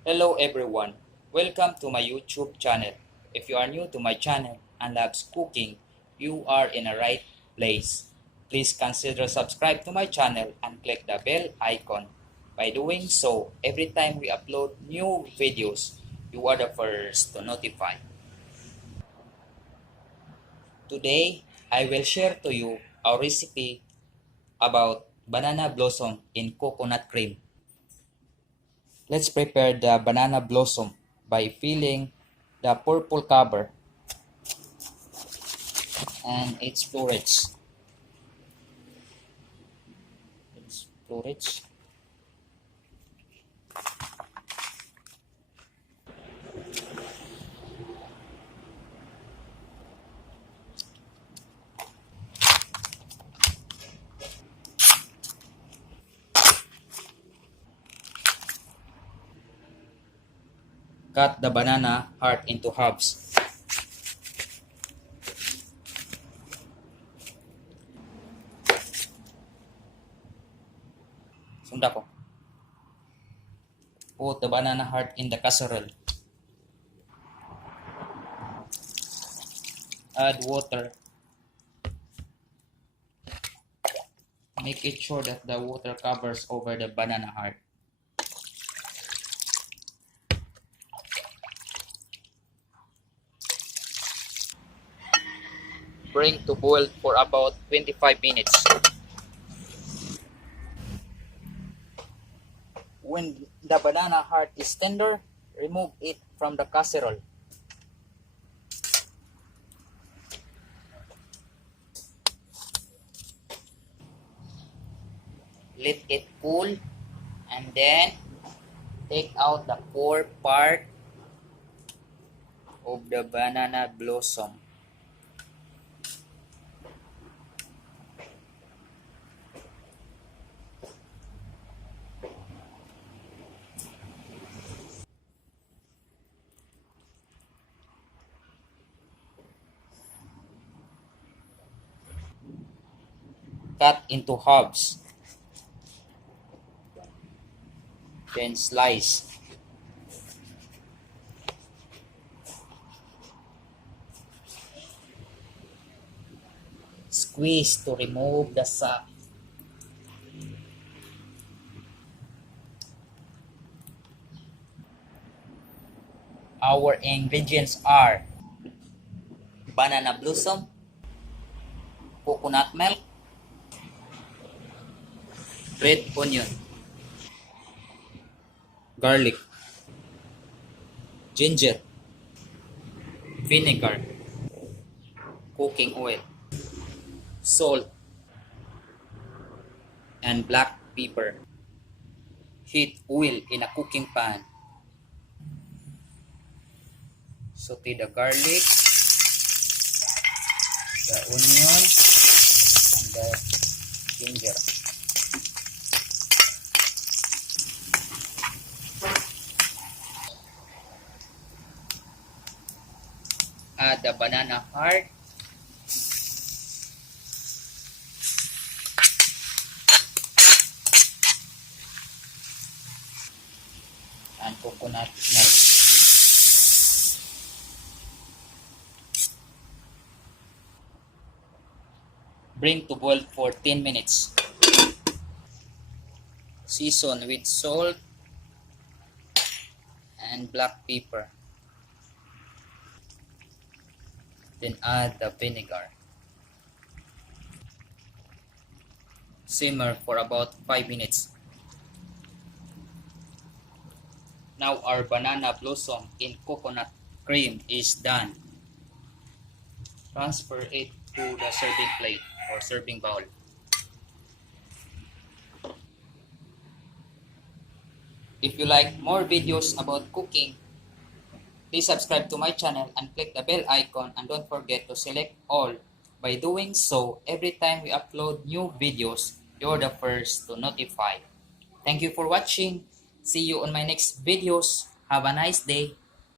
Hello everyone, welcome to my YouTube channel. If you are new to my channel and loves cooking, you are in the right place. Please consider subscribe to my channel and click the bell icon. By doing so, every time we upload new videos, you are the first to notify. Today, I will share to you a recipe about banana blossom in coconut cream. Let's prepare the banana blossom by filling the purple cover and its florets. Cut the banana heart into halves. Sunda ko. Put the banana heart in the casserole. Add water. Make it sure that the water covers over the banana heart. Bring to boil for about 25 minutes. When the banana heart is tender, remove it from the casserole. Let it cool and then take out the core part of the banana blossom. Cut into halves. Then slice. Squeeze to remove the sap. Our ingredients are banana blossom, coconut milk, red onion, garlic, ginger, vinegar, cooking oil, salt, and black pepper. Heat oil in a cooking pan. Saute the garlic, the onion, and the ginger. Add the banana heart. And coconut milk. Bring to boil for 10 minutes. Season with salt and black pepper. Then add the vinegar. Simmer for about 5 minutes. Now our banana blossom in coconut cream is done. Transfer it to the serving plate or serving bowl. If you like more videos about cooking, please subscribe to my channel and click the bell icon, and don't forget to select all. By doing so, every time we upload new videos, you're the first to notify. Thank you for watching. See you on my next videos. Have a nice day.